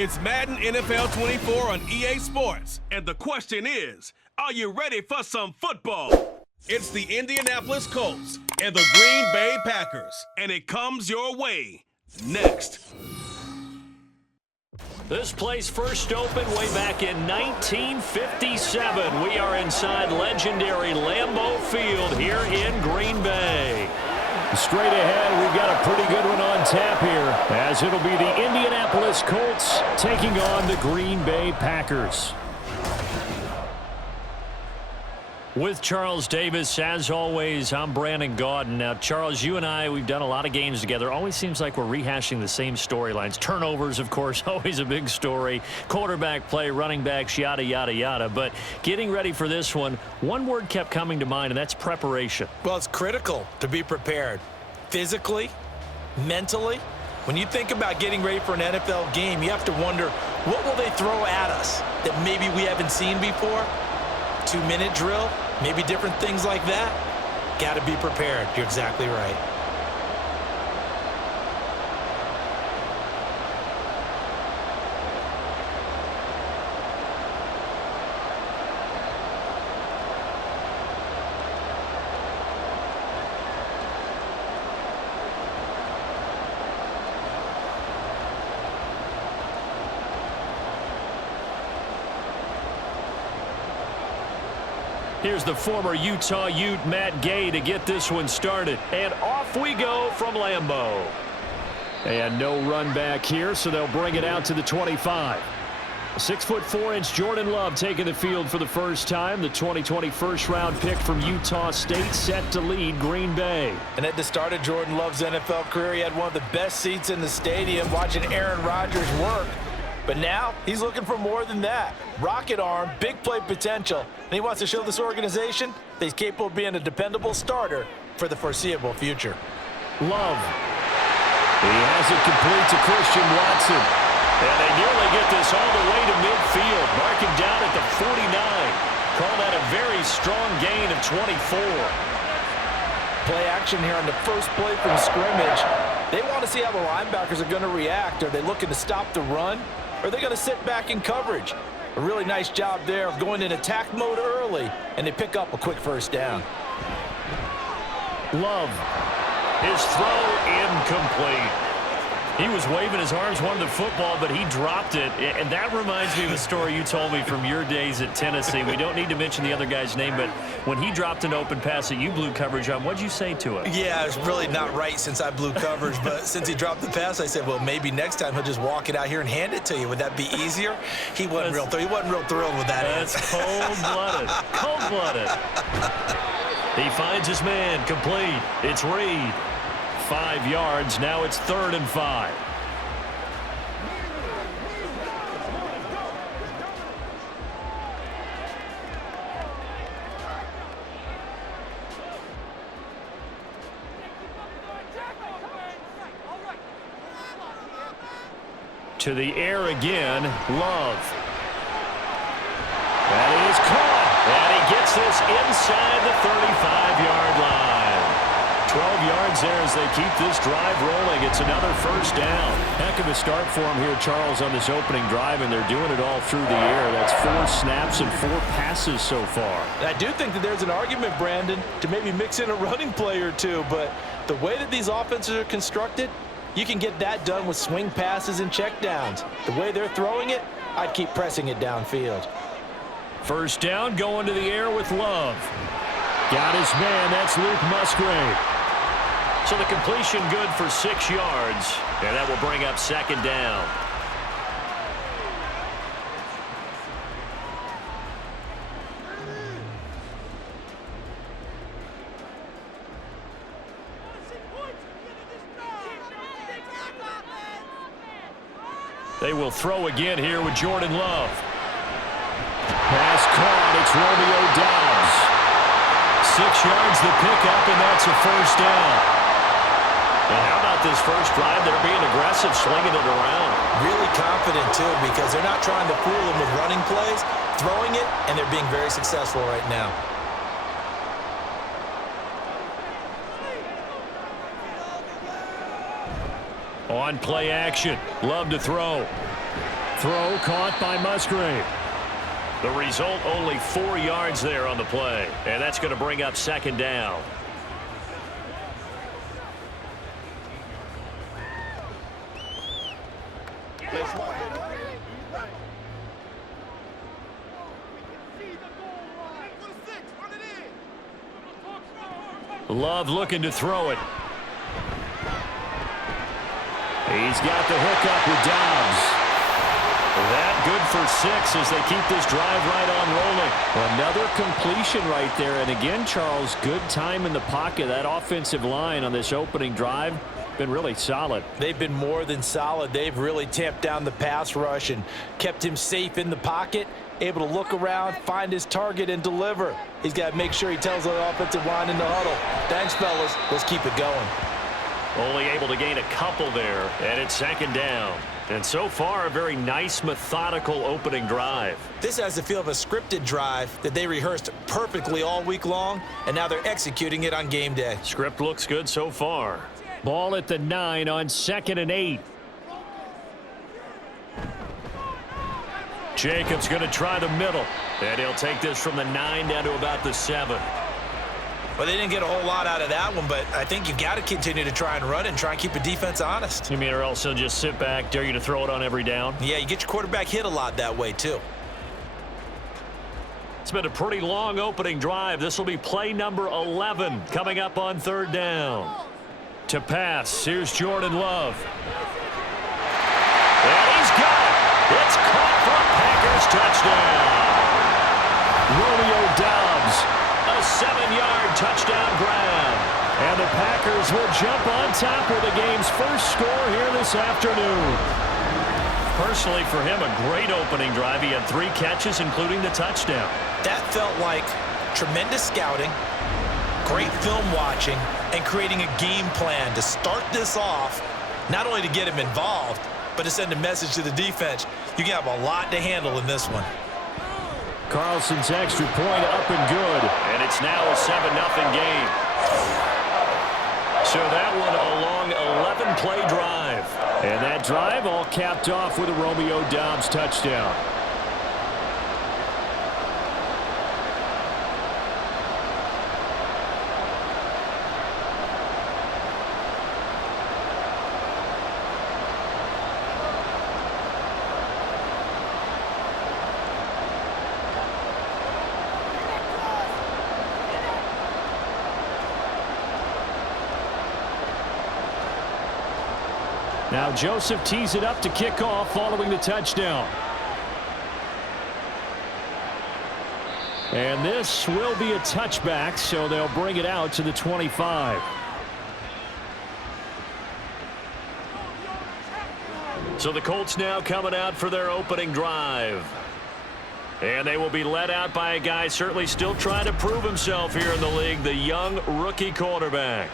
It's Madden NFL 24 on EA Sports. And the question is, are you ready for some football? It's the Indianapolis Colts and the Green Bay Packers. And it comes your way next. This place first opened way back in 1957. We are inside legendary Lambeau Field here in Green Bay. Straight ahead, we've got a pretty good one on tap here, as it'll be the Indianapolis Colts taking on the Green Bay Packers. With Charles Davis, as always, I'm Brandon Gaudin. Now, Charles, you and I, we've done a lot of games together. Always seems like we're rehashing the same storylines. Turnovers, of course, always a big story. Quarterback play, running backs, yada, yada, yada. But getting ready for this one word kept coming to mind, and that's preparation. Well, it's critical to be prepared. Physically, mentally. When you think about getting ready for an NFL game, you have to wonder, what will they throw at us that maybe we haven't seen before? 2-minute drill, maybe different things like that. Got to be prepared. You're exactly right. Here's the former Utah Ute, Matt Gay, to get this one started. And off we go from Lambeau. And no run back here, so they'll bring it out to the 25. 6'4" Jordan Love taking the field for the first time. The 2020 first-round pick from Utah State set to lead Green Bay. And at the start of Jordan Love's NFL career, he had one of the best seats in the stadium watching Aaron Rodgers work. But now he's looking for more than that. Rocket arm, big play potential, and he wants to show this organization that he's capable of being a dependable starter for the foreseeable future. Love. He has it complete to Christian Watson. And they nearly get this all the way to midfield, marking down at the 49. Call that a very strong gain of 24. Play action here on the first play from scrimmage. They want to see how the linebackers are going to react. Are they looking to stop the run? Or are they going to sit back in coverage? A really nice job there of going in attack mode early, and they pick up a quick first down. Love. His throw incomplete. He was waving his arms, wanted the football, but he dropped it. And that reminds me of a story you told me from your days at Tennessee. We don't need to mention the other guy's name, but when he dropped an open pass that you blew coverage on, what'd you say to him? Yeah, it's really not right since I blew coverage, but since he dropped the pass, I said, well, maybe next time he'll just walk it out here and hand it to you. Would that be easier? He wasn't real thrilled with that. That's cold-blooded. Cold-blooded. He finds his man, complete. It's Reed. 5 yards. Now it's 3rd and 5. To the air again, Love. That is caught. And he gets this inside the 35-yard line. 12 yards there as they keep this drive rolling. It's another first down. Heck of a start for him here, Charles, on this opening drive, and they're doing it all through the air. That's 4 snaps and 4 passes so far. I do think that there's an argument, Brandon, to maybe mix in a running play or two, but the way that these offenses are constructed, you can get that done with swing passes and checkdowns. The way they're throwing it, I'd keep pressing it downfield. First down, going to the air with Love. Got his man. That's Luke Musgrave. So the completion good for 6 yards, and that will bring up 2nd down. They will throw again here with Jordan Love. Pass caught. It's Romeo Doubs. 6 yards the pickup, and that's a first down. And how about this first drive? They're being aggressive, slinging it around. Really confident, too, because they're not trying to fool them with running plays, throwing it, and they're being very successful right now. On play action, Love to throw. Throw caught by Musgrave. The result, only 4 yards there on the play. And that's going to bring up second down. Love looking to throw it. He's got the hook up with Dobbs. That good for 6 as they keep this drive right on rolling. Another completion right there. And again, Charles, good time in the pocket. That offensive line on this opening drive been really solid. They've been more than solid. They've really tamped down the pass rush and kept him safe in the pocket, able to look around, find his target, and deliver. He's got to make sure he tells the offensive line in the huddle, thanks, fellas. Let's keep it going. Only able to gain a couple there, and it's second down. And so far, a very nice, methodical opening drive. This has the feel of a scripted drive that they rehearsed perfectly all week long, and now they're executing it on game day. Script looks good so far. Ball at the 9 on 2nd and 8. Jacobs going to try the middle, and he'll take this from the 9 down to about the 7. Well, they didn't get a whole lot out of that one, but I think you've got to continue to try and run and try and keep the defense honest. You mean, or else they'll just sit back, dare you to throw it on every down? Yeah, you get your quarterback hit a lot that way, too. It's been a pretty long opening drive. This will be play number 11 coming up on 3rd down. To pass, here's Jordan Love. And he's got it. It's caught for a Packers touchdown. Romeo Dobbs, a 7-yard touchdown grab. And the Packers will jump on top with the game's first score here this afternoon. Personally, for him, a great opening drive. He had 3 catches, including the touchdown. That felt like tremendous scouting, great film watching, and creating a game plan to start this off, not only to get him involved, but to send a message to the defense. You can have a lot to handle in this one. Carlson's extra point up and good. And it's now a 7-0 game. So that one a long 11-play drive. And that drive all capped off with a Romeo Dobbs touchdown. Now Joseph tees it up to kick off following the touchdown. And this will be a touchback, so they'll bring it out to the 25. So the Colts now coming out for their opening drive. And they will be led out by a guy certainly still trying to prove himself here in the league, the young rookie quarterback.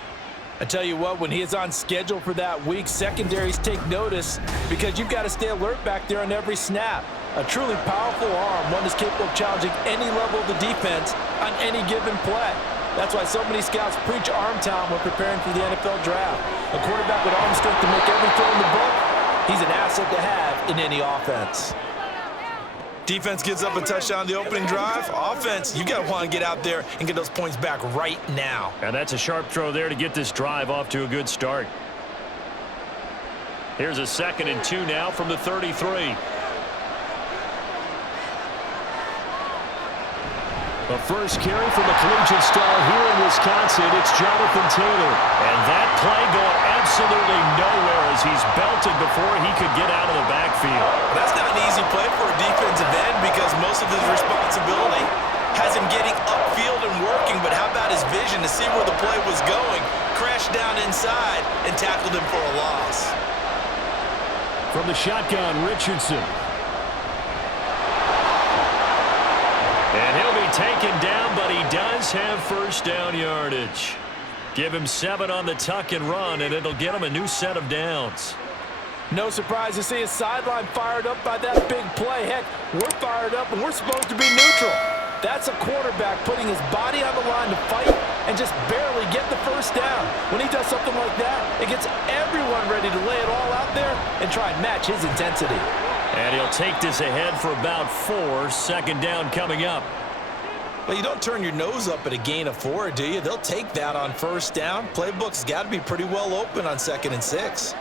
I tell you what, when he is on schedule for that week, secondaries take notice because you've got to stay alert back there on every snap. A truly powerful arm, one that's capable of challenging any level of the defense on any given play. That's why so many scouts preach arm talent when preparing for the NFL draft. A quarterback with arm strength to make every throw in the book, he's an asset to have in any offense. Defense gives up a touchdown on the opening drive. Offense, you got to want to get out there and get those points back right now. And that's a sharp throw there to get this drive off to a good start. Here's a 2nd and 2 now from the 33. The first carry from the collegiate star here in Wisconsin, it's Jonathan Taylor. And that play going absolutely nowhere as he's belted before he could get out of the backfield. That's not an easy play for a defensive end because most of his responsibility has him getting upfield and working, but how about his vision to see where the play was going, crashed down inside, and tackled him for a loss. From the shotgun, Richardson. And he'll be taken down, but he does have first down yardage. Give him 7 on the tuck and run, and it'll get him a new set of downs. No surprise to see his sideline fired up by that big play. Heck, we're fired up, and we're supposed to be neutral. That's a quarterback putting his body on the line to fight and just barely get the first down. When he does something like that, it gets everyone ready to lay it all out there and try and match his intensity. And he'll take this ahead for about 4. Second down coming up. Well, you don't turn your nose up at a gain of 4, do you? They'll take that on first down. Playbook's got to be pretty well open on 2nd and 6.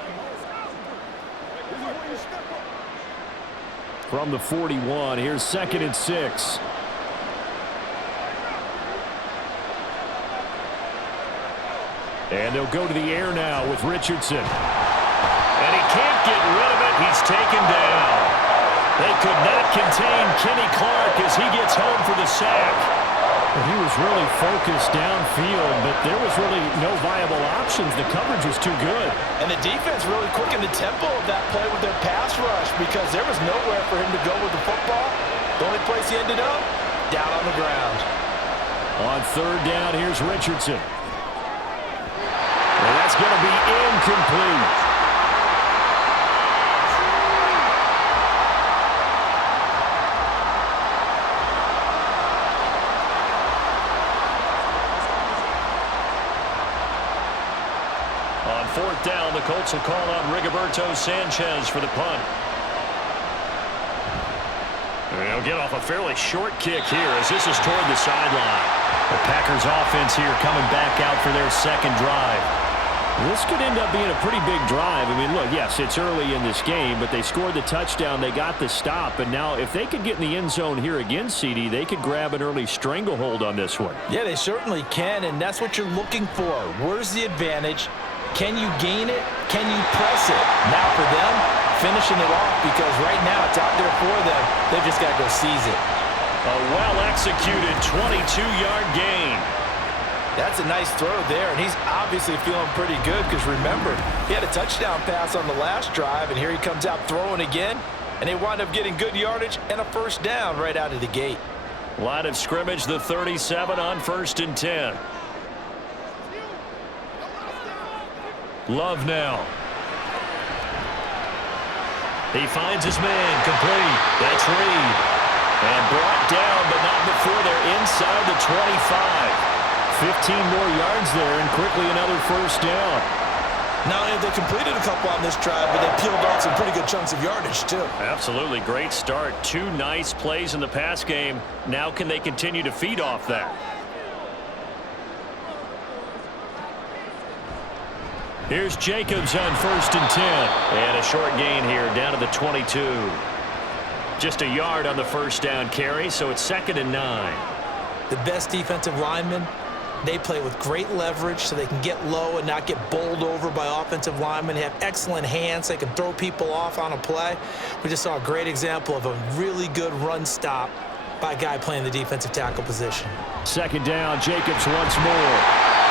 From the 41, here's 2nd and 6. And they'll go to the air now with Richardson. And he can't get rid of it. He's taken down. They could not contain Kenny Clark as he gets home for the sack. And he was really focused downfield, but there was really no viable options. The coverage was too good. And the defense really quickened the tempo of that play with their pass rush because there was nowhere for him to go with the football. The only place he ended up, down on the ground. On 3rd down, here's Richardson. And that's going to be incomplete. On 4th down, the Colts will call on Rigoberto Sanchez for the punt. And they'll get off a fairly short kick here as this is toward the sideline. The Packers offense here coming back out for their 2nd drive. This could end up being a pretty big drive. I mean, look, yes, it's early in this game, but they scored the touchdown, they got the stop, and now if they could get in the end zone here again, CD, they could grab an early stranglehold on this one. Yeah, they certainly can, and that's what you're looking for. Where's the advantage? Can you gain it? Can you press it? Now for them, finishing it off because right now it's out there for them. They've just got to go seize it. A well-executed 22-yard gain. That's a nice throw there, and he's obviously feeling pretty good because remember, he had a touchdown pass on the last drive, and here he comes out throwing again, and they wind up getting good yardage and a first down right out of the gate. Line of scrimmage, the 37 on 1st and 10. Love now. He finds his man, complete. That's Reed. And brought down, but not before they're inside the 25. 15 more yards there, and quickly another first down. Not only have they completed a couple on this drive, but they peeled off some pretty good chunks of yardage, too. Absolutely great start. 2 nice plays in the pass game. Now can they continue to feed off that? Here's Jacobs on 1st and 10. And a short gain here down to the 22. Just a yard on the first down carry, so it's 2nd and 9. The best defensive linemen, they play with great leverage so they can get low and not get bowled over by offensive linemen. They have excellent hands. They can throw people off on a play. We just saw a great example of a really good run stop by a guy playing the defensive tackle position. 2nd down, Jacobs once more.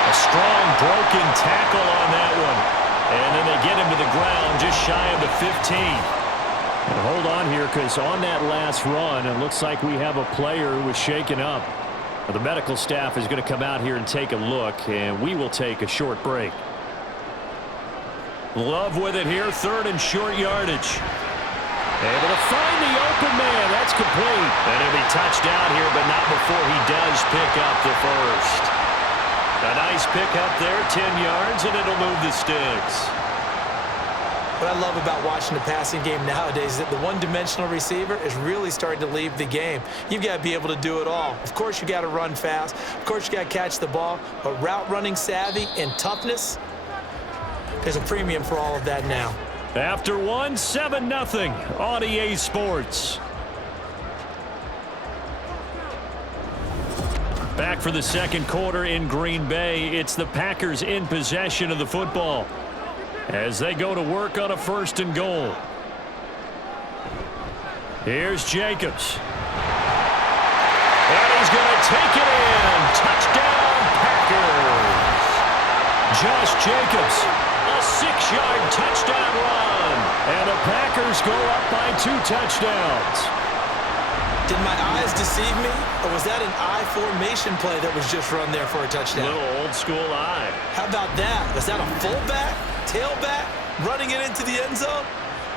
A strong broken tackle on that one. And then they get him to the ground just shy of the 15. And hold on here because on that last run, it looks like we have a player who was shaken up. The medical staff is going to come out here and take a look, and we will take a short break. Love with it here, 3rd and short yardage. Able to find the open man. That's complete. And he'll be touched down here, but not before he does pick up the first. A nice pickup there, 10 yards, and it'll move the sticks. What I love about watching the passing game nowadays is that the one-dimensional receiver is really starting to leave the game. You've got to be able to do it all. Of course, you got to run fast. Of course, you got to catch the ball. But route running savvy and toughness, there's a premium for all of that now. After 7-0 on EA Sports. Back for the 2nd quarter in Green Bay. It's the Packers in possession of the football as they go to work on a 1st and goal. Here's Jacobs. And he's going to take it in. Touchdown, Packers. Josh Jacobs, a 6-yard touchdown run. And the Packers go up by 2 touchdowns. Did my eyes deceive me, or was that an I formation play that was just run there for a touchdown? Little old school eye. How about that? Was that a fullback, tailback, running it into the end zone?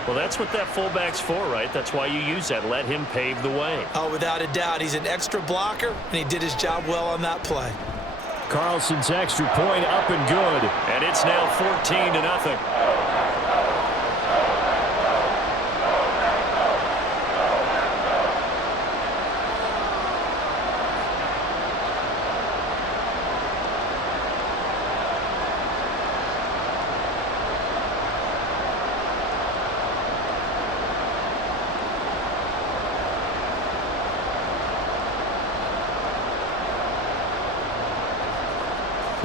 Well, that's what that fullback's for, right? That's why you use that. Let him pave the way. Oh, without a doubt. He's an extra blocker, and he did his job well on that play. Carlson's extra point up and good. And it's now 14-0.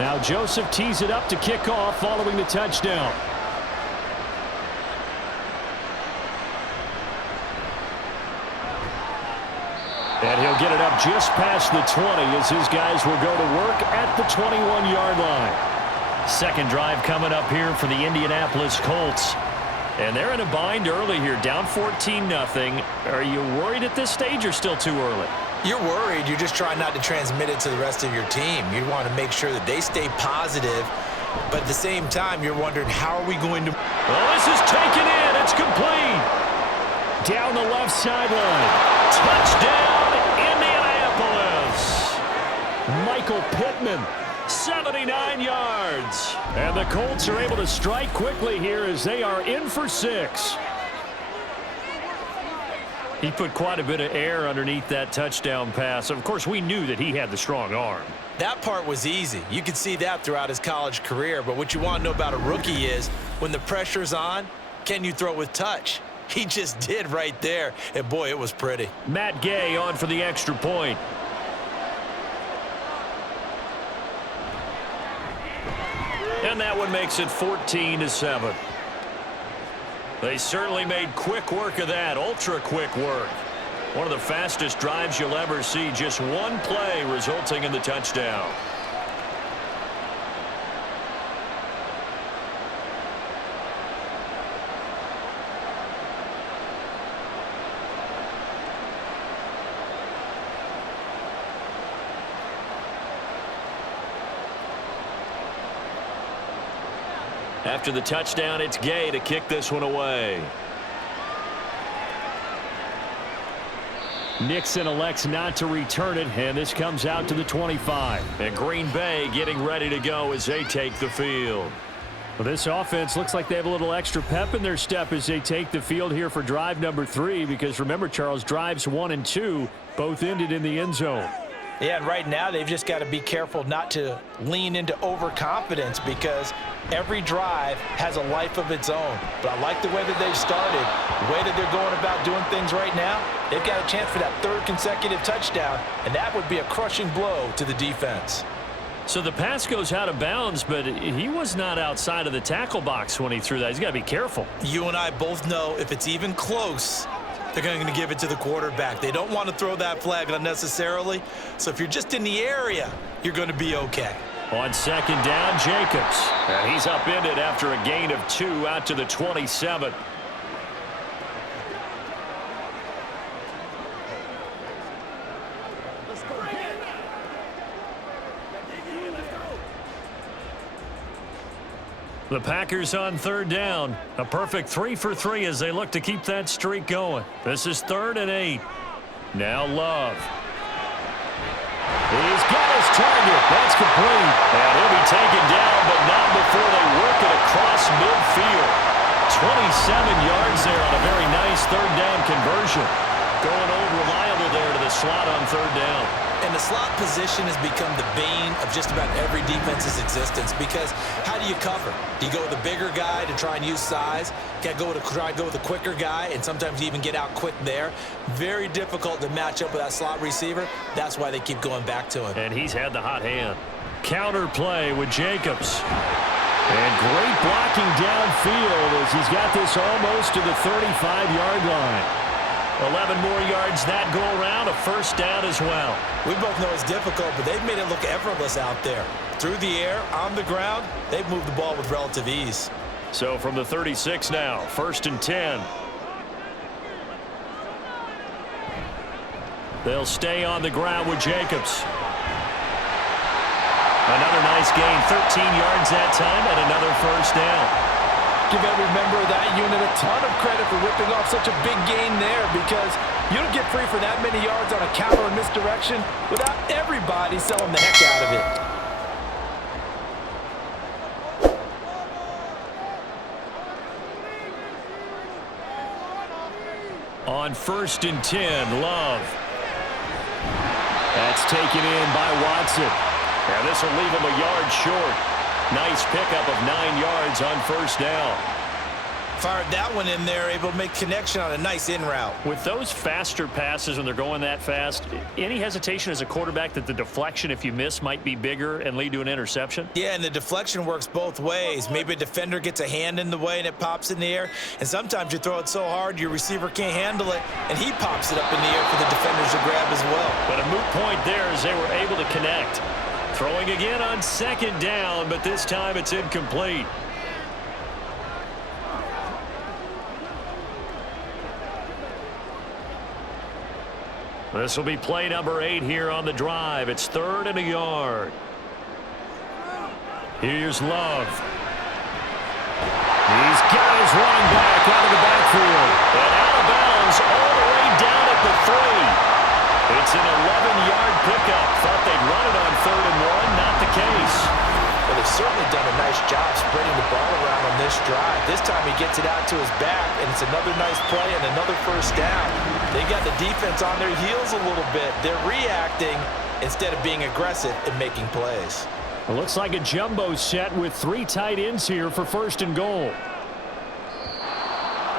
Now Joseph tees it up to kick off following the touchdown. And he'll get it up just past the 20 as his guys will go to work at the 21-yard line. Second drive coming up here for the Indianapolis Colts. And they're in a bind early here, down 14-0. Are you worried at this stage or still too early? You're worried. You're just trying not to transmit it to the rest of your team. You want to make sure that they stay positive. But at the same time, you're wondering, how are we going to... Well, this is taken in. It's complete. Down the left sideline. Touchdown, Indianapolis. Michael Pittman, 79 yards. And the Colts are able to strike quickly here as they are in for 6. He put quite a bit of air underneath that touchdown pass. Of course, we knew that he had the strong arm. That part was easy. You could see that throughout his college career. But what you want to know about a rookie is when the pressure's on, can you throw with touch? He just did right there. And, boy, it was pretty. Matt Gay on for the extra point. And that one makes it 14-7. They certainly made quick work of that, ultra-quick work. One of the fastest drives you'll ever see, just one play resulting in the touchdown. After the touchdown, it's Gay to kick this one away. Nixon elects not to return it, and this comes out to the 25. And Green Bay getting ready to go as they take the field. Well, this offense looks like they have a little extra pep in their step as they take the field here for drive number 3, because remember, Charles, drives 1 and 2 both ended in the end zone. Yeah, and right now they've just got to be careful not to lean into overconfidence because every drive has a life of its own. But I like the way that they've started, the way that they're going about doing things right now. They've got a chance for that 3rd consecutive touchdown, and that would be a crushing blow to the defense. So the pass goes out of bounds, but he was not outside of the tackle box when he threw that. He's got to be careful. You and I both know if it's even close, they're going to give it to the quarterback. They don't want to throw that flag unnecessarily. So if you're just in the area, you're going to be okay. On second down, Jacobs. And he's upended after a gain of 2 out to the 27. The Packers on 3rd down. A perfect 3 for 3 as they look to keep that streak going. This is 3rd and 8. Now Love. He's got his target. That's complete. And he'll be taken down, but not before they work it across midfield. 27 yards there on a very nice 3rd down conversion. Going old reliable there to the slot on 3rd down. And the slot position has become the bane of just about every defense's existence because how do you cover? Do you go with a bigger guy to try and use size? You got to try and go with a quicker guy, and sometimes you even get out quick there. Very difficult to match up with that slot receiver. That's why they keep going back to him. And he's had the hot hand. Counter play with Jacobs. And great blocking downfield as he's got this almost to the 35-yard line. 11 more yards that go around, a 1st down as well. We both know it's difficult, but they've made it look effortless out there. Through the air, on the ground, they've moved the ball with relative ease. So from the 36 now, 1st and 10. They'll stay on the ground with Jacobs. Another nice gain, 13 yards that time, and another 1st down. Give every member of that unit a ton of credit for ripping off such a big gain there because you don't get free for that many yards on a counter or misdirection without everybody selling the heck out of it. On 1st and 10, Love. That's taken in by Watson. And this will leave him a yard short. Nice pickup of 9 yards on 1st down. Fired that one in there, able to make connection on a nice in route. With those faster passes when they're going that fast, any hesitation as a quarterback that the deflection, if you miss, might be bigger and lead to an interception? Yeah, and the deflection works both ways. Maybe a defender gets a hand in the way and it pops in the air, and sometimes you throw it so hard your receiver can't handle it, and he pops it up in the air for the defenders to grab as well. But a moot point there as they were able to connect. Throwing again on second down, but this time it's incomplete. This will be play number 8 here on the drive. It's 3rd and a yard. Here's Love. He's got his running back out of the backfield. And out of bounds all the way down at the 3. It's an 11-yard pickup. Thought they'd run it on 3rd and 1. Not the case. Well, they've certainly done a nice job spreading the ball around on this drive. This time he gets it out to his back, and it's another nice play and another first down. They got the defense on their heels a little bit. They're reacting instead of being aggressive and making plays. It looks like a jumbo set with 3 tight ends here for 1st and goal.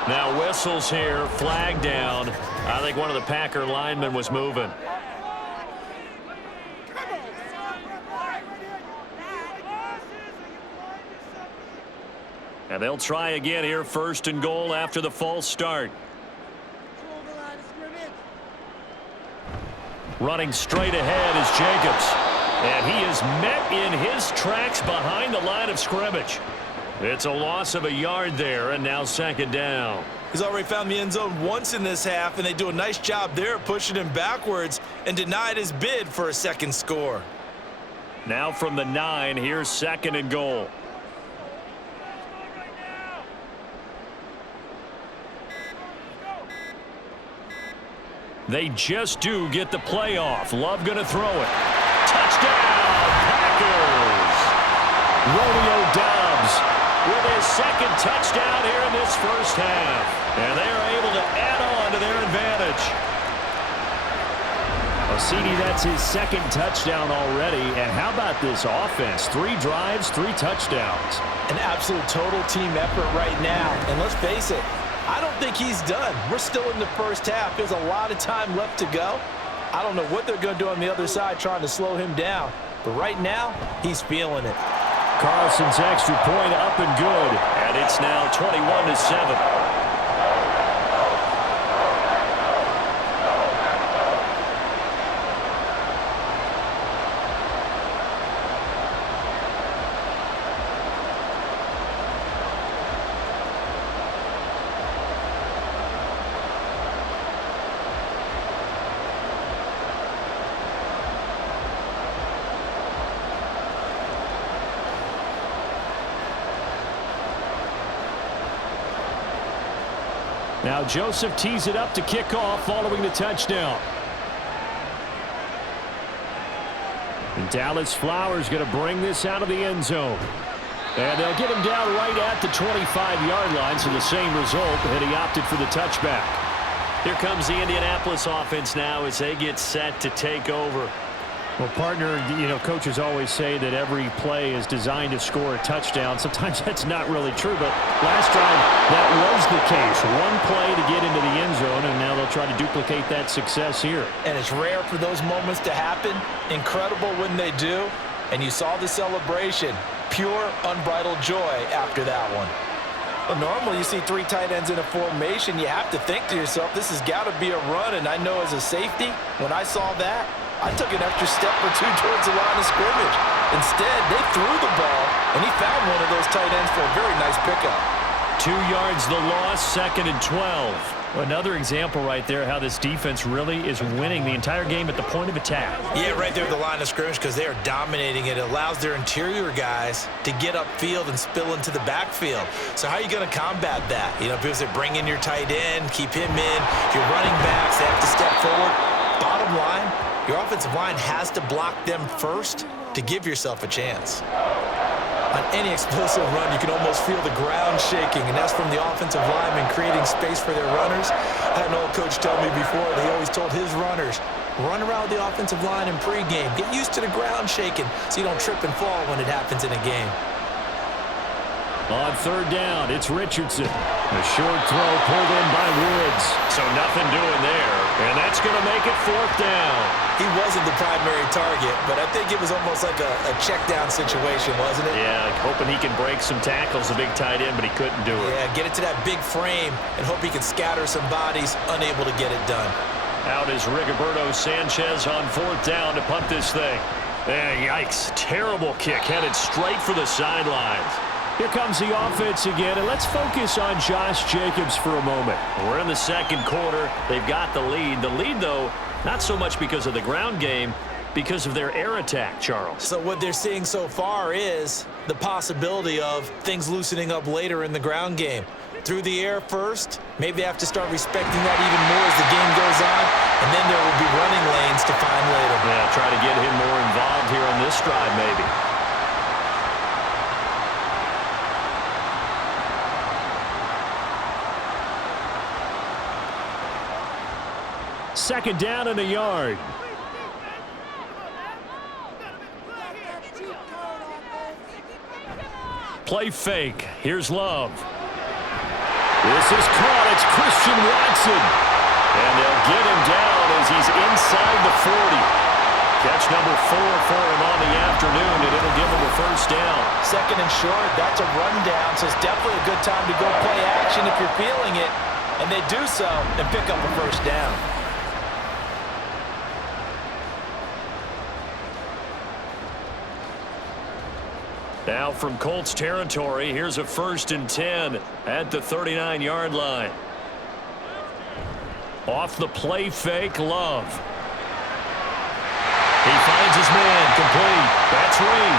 Now whistles here, flag down. I think one of the Packer linemen was moving. And they'll try again here, 1st and goal after the false start. Running straight ahead is Jacobs. And he is met in his tracks behind the line of scrimmage. It's a loss of a yard there, and now 2nd down. He's already found the end zone once in this half, and they do a nice job there pushing him backwards and denied his bid for a 2nd score. Now from the 9, here's 2nd and goal. They just do get the play off. Love going to throw it. Touchdown, Packers! Romeo Doubs with his 2nd touchdown here in this 1st half. And they are able to add on to their advantage. Well, CD, that's his 2nd touchdown already. And how about this offense? 3 drives, 3 touchdowns. An absolute total team effort right now. And let's face it, I don't think he's done. We're still in the 1st half. There's a lot of time left to go. I don't know what they're going to do on the other side trying to slow him down. But right now, he's feeling it. Carlson's extra point up and good. And it's now 21-7. Now Joseph tees it up to kick off following the touchdown. And Dallas Flowers going to bring this out of the end zone. And they'll get him down right at the 25-yard line, so the same result, and he opted for the touchback. Here comes the Indianapolis offense now as they get set to take over. Well, partner, you know, coaches always say that every play is designed to score a touchdown. Sometimes that's not really true, but last drive that was the case. One play to get into the end zone, and now they'll try to duplicate that success here. And it's rare for those moments to happen. Incredible when they do. And you saw the celebration. Pure, unbridled joy after that one. Well, normally you see 3 tight ends in a formation. You have to think to yourself, this has got to be a run. And I know as a safety, when I saw that, I took an extra step or 2 towards the line of scrimmage. Instead, they threw the ball, and he found one of those tight ends for a very nice pickup. 2 yards the loss, 2nd and 12. Another example right there how this defense really is winning the entire game at the point of attack. Yeah, right there at the line of scrimmage because they are dominating it. It allows their interior guys to get upfield and spill into the backfield. So how are you going to combat that? You know, because they bring in your tight end, keep him in. Your running backs, they have to step forward. Bottom line, your offensive line has to block them first to give yourself a chance. On any explosive run, you can almost feel the ground shaking, and that's from the offensive linemen creating space for their runners. I had an old coach tell me before, he always told his runners, run around the offensive line in pregame. Get used to the ground shaking so you don't trip and fall when it happens in a game. On third down, it's Richardson. A short throw pulled in by Woods. So nothing doing there, and that's going to make it fourth down. He wasn't the primary target, but I think it was almost like a check down situation, wasn't it? Yeah, hoping he can break some tackles, a big tight end, but he couldn't do it. Yeah, get it to that big frame and hope he can scatter some bodies, unable to get it done. Out is Rigoberto Sanchez on fourth down to punt this thing. Yikes, terrible kick, headed straight for the sidelines. Here comes the offense again, and let's focus on Josh Jacobs for a moment. We're in the second quarter. They've got the lead. The lead, though, not so much because of the ground game, because of their air attack, Charles. So what they're seeing so far is the possibility of things loosening up later in the ground game. Through the air first, maybe they have to start respecting that even more as the game goes on, and then there will be running lanes to find later. Yeah, try to get him more involved here on this drive, maybe. Second down and a yard. Play fake. Here's Love. This is caught. It's Christian Watson. And they'll get him down as he's inside the 40. Catch number 4 for him on the afternoon, and it'll give him a first down. Second and short, that's a rundown, so it's definitely a good time to go play action if you're feeling it. And they do so and pick up a first down. Now from Colts territory, here's a 1st and 10 at the 39-yard line. Off the play fake, Love. He finds his man, complete. That's Reed.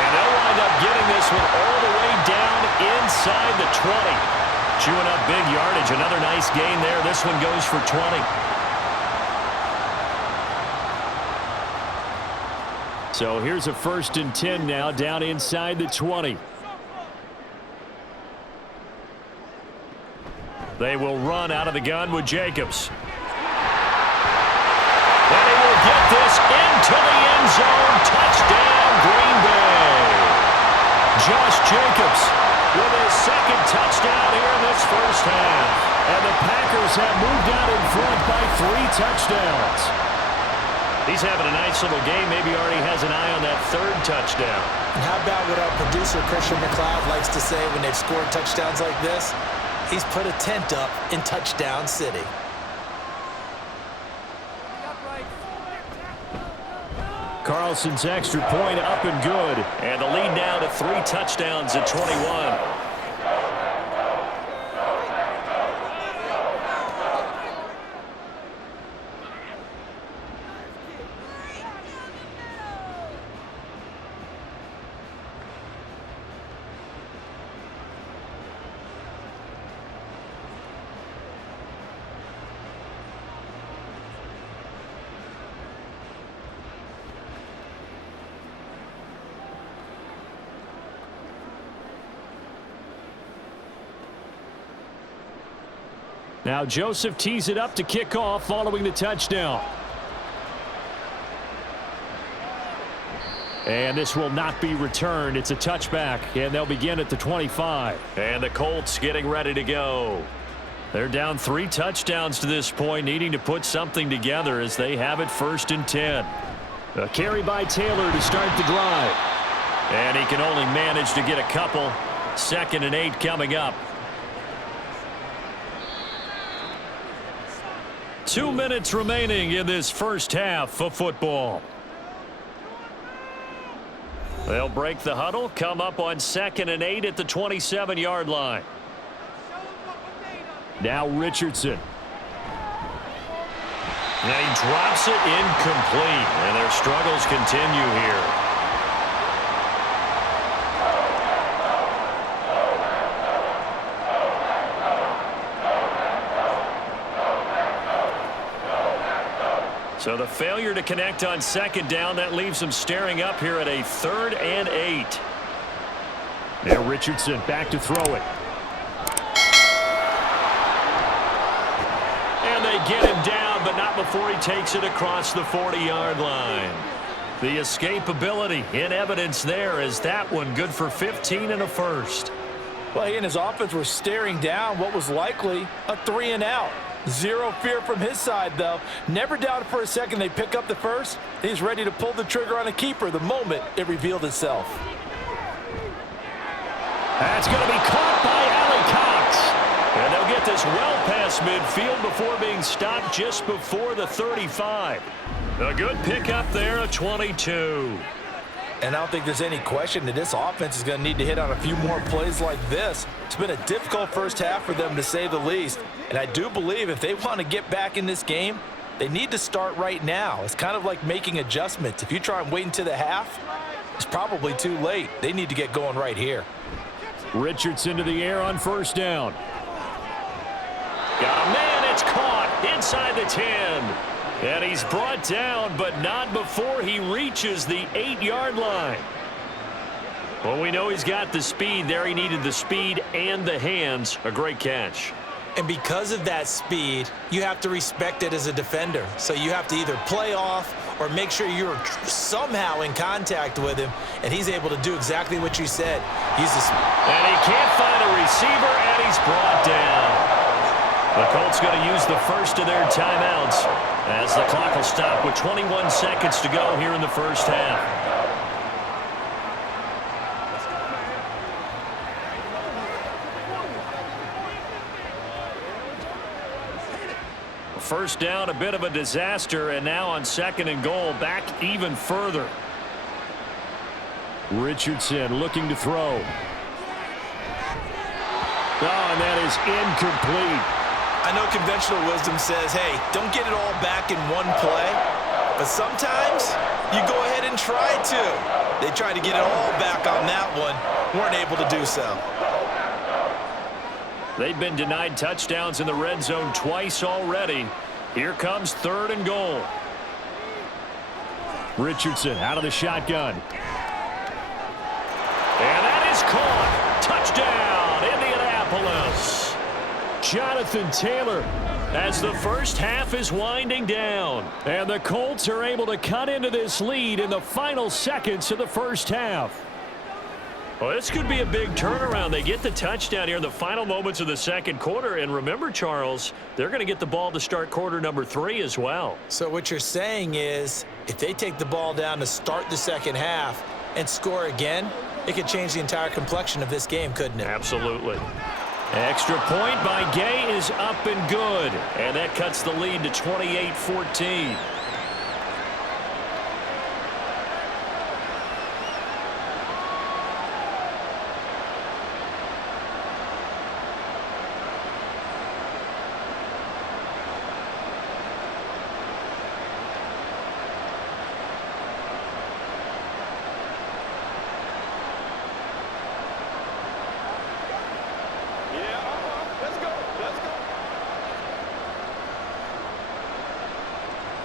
And they'll wind up getting this one all the way down inside the 20. Chewing up big yardage. Another nice gain there. This one goes for 20. So here's a 1st and 10 now down inside the 20. They will run out of the gun with Jacobs. And he will get this into the end zone. Touchdown, Green Bay. Josh Jacobs with his second touchdown here in this first half. And the Packers have moved out in front by 3 touchdowns. He's having a nice little game. Maybe already has an eye on that 3rd touchdown. And how about what our producer, Christian McLeod, likes to say when they've scored touchdowns like this? He's put a tent up in Touchdown City. Carlson's extra point up and good. And the lead now to 3 touchdowns at 21. Now Joseph tees it up to kick off following the touchdown. And this will not be returned. It's a touchback, and they'll begin at the 25. And the Colts getting ready to go. They're down 3 touchdowns to this point, needing to put something together as they have it 1st and 10. A carry by Taylor to start the drive. And he can only manage to get a couple. 2nd and 8 coming up. 2 minutes remaining in this first half of football. They'll break the huddle, come up on 2nd and 8 at the 27-yard line. Now Richardson. And he drops it incomplete, and their struggles continue here. So the failure to connect on 2nd down, that leaves them staring up here at a 3rd and 8. Now Richardson back to throw it. And they get him down, but not before he takes it across the 40-yard line. The escapability in evidence there, as that one good for 15 and a first. Well, he and his offense were staring down what was likely a 3-and-out. Zero fear from his side, though. Never doubted for a second they pick up the first. He's ready to pull the trigger on a keeper the moment it revealed itself. That's going to be caught by Allie Cox. And they'll get this well past midfield before being stopped just before the 35. A good pickup there, a 22. And I don't think there's any question that this offense is going to need to hit on a few more plays like this. It's been a difficult first half for them, to say the least. And I do believe if they want to get back in this game, they need to start right now. It's kind of like making adjustments. If you try and wait until the half, it's probably too late. They need to get going right here. Richardson to the air on first down. Got a man, it's caught inside the 10. And he's brought down, but not before he reaches the 8-yard line. Well, we know he's got the speed there. He needed the speed and the hands. A great catch. And because of that speed, you have to respect it as a defender. So you have to either play off or make sure you're somehow in contact with him, and he's able to do exactly what you said. And he can't find a receiver, and he's brought down. The Colts going to use the first of their timeouts as the clock will stop with 21 seconds to go here in the first half. First down, a bit of a disaster, and now on second and goal, back even further. Richardson looking to throw. Oh, and that is incomplete. I know conventional wisdom says, hey, don't get it all back in one play. But sometimes you go ahead and try to. They tried to get it all back on that one. Weren't able to do so. They've been denied touchdowns in the red zone twice already. Here comes third and goal. Richardson out of the shotgun. And that is caught. Touchdown, Indianapolis. Jonathan Taylor as the first half is winding down. And the Colts are able to cut into this lead in the final seconds of the first half. Well, this could be a big turnaround. They get the touchdown here in the final moments of the second quarter. And remember, Charles, they're going to get the ball to start quarter number 3 as well. So what you're saying is if they take the ball down to start the second half and score again, it could change the entire complexion of this game, couldn't it? Absolutely. Extra point by Gay is up and good. And that cuts the lead to 28-14.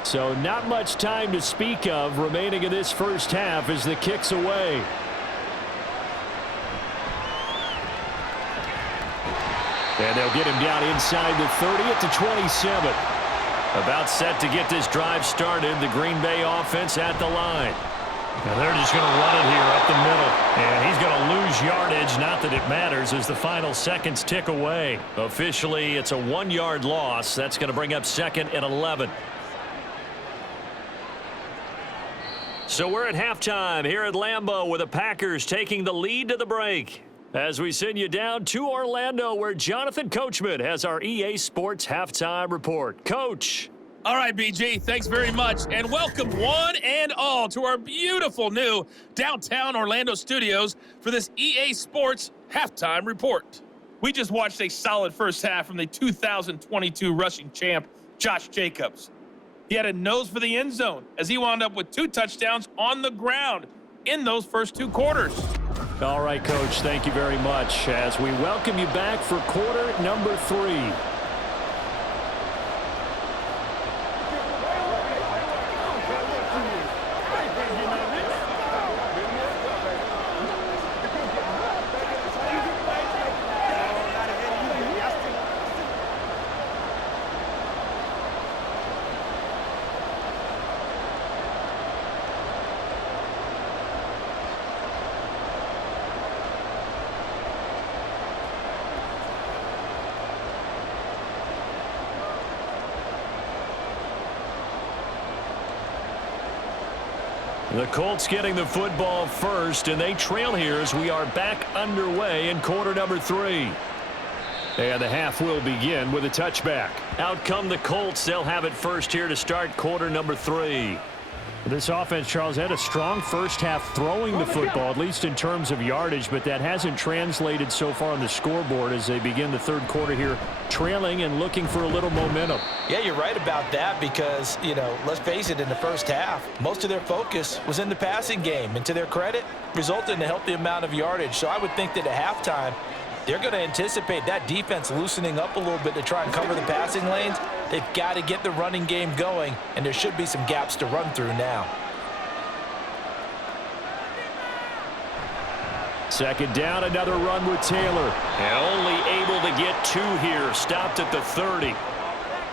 So not much time to speak of remaining in this first half as the kick's away. And they'll get him down inside the 30 at the 27. About set to get this drive started. The Green Bay offense at the line. And they're just going to run it here up the middle. And he's going to lose yardage. Not that it matters as the final seconds tick away. Officially, it's a 1-yard loss. That's going to bring up second and 11. So we're at halftime here at Lambeau with the Packers taking the lead to the break. As we send you down to Orlando where Jonathan Coachman has our EA Sports Halftime Report. Coach. All right, BG, thanks very much. And welcome one and all to our beautiful new downtown Orlando studios for this EA Sports Halftime Report. We just watched a solid first half from the 2022 rushing champ, Josh Jacobs. He had a nose for the end zone as he wound up with 2 touchdowns on the ground in those first 2 quarters. All right, Coach, thank you very much as we welcome you back for quarter number 3. The Colts getting the football first, and they trail here as we are back underway in quarter number 3. And the half will begin with a touchback. Out come the Colts. They'll have it first here to start quarter number 3. This offense, Charles, had a strong first half throwing the football, at least in terms of yardage, but that hasn't translated so far on the scoreboard as they begin the third quarter here, trailing and looking for a little momentum. Yeah, you're right about that because, let's face it, in the first half, most of their focus was in the passing game. And to their credit, resulted in a healthy amount of yardage. So I would think that at halftime, they're going to anticipate that defense loosening up a little bit to try and cover the passing lanes. They've got to get the running game going, and there should be some gaps to run through now. Second down, another run with Taylor. And only able to get 2 here. Stopped at the 30.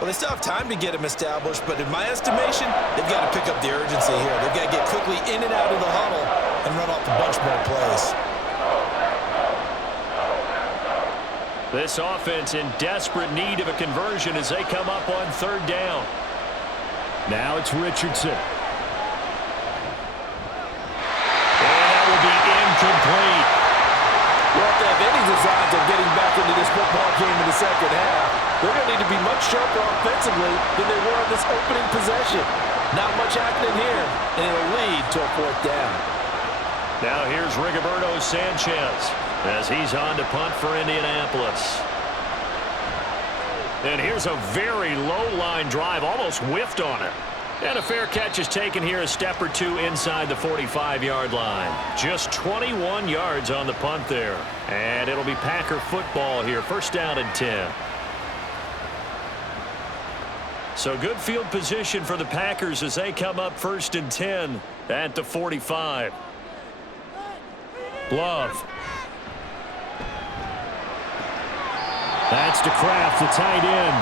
Well, they still have time to get him established, but in my estimation, they've got to pick up the urgency here. They've got to get quickly in and out of the huddle and run off a bunch more plays. This offense in desperate need of a conversion as they come up on third down. Now it's Richardson. And that will be incomplete. Well, if they have any designs of getting back into this football game in the second half, they're going to need to be much sharper offensively than they were on this opening possession. Not much happening here, and it'll lead to a fourth down. Now here's Rigoberto Sanchez as he's on to punt for Indianapolis. And here's a very low-line drive, almost whiffed on it. And a fair catch is taken here, a step or 2 inside the 45-yard line. Just 21 yards on the punt there. And it'll be Packer football here, first down and 10. So good field position for the Packers as they come up first and 10 at the 45. Love. That's to Kraft, the tight end.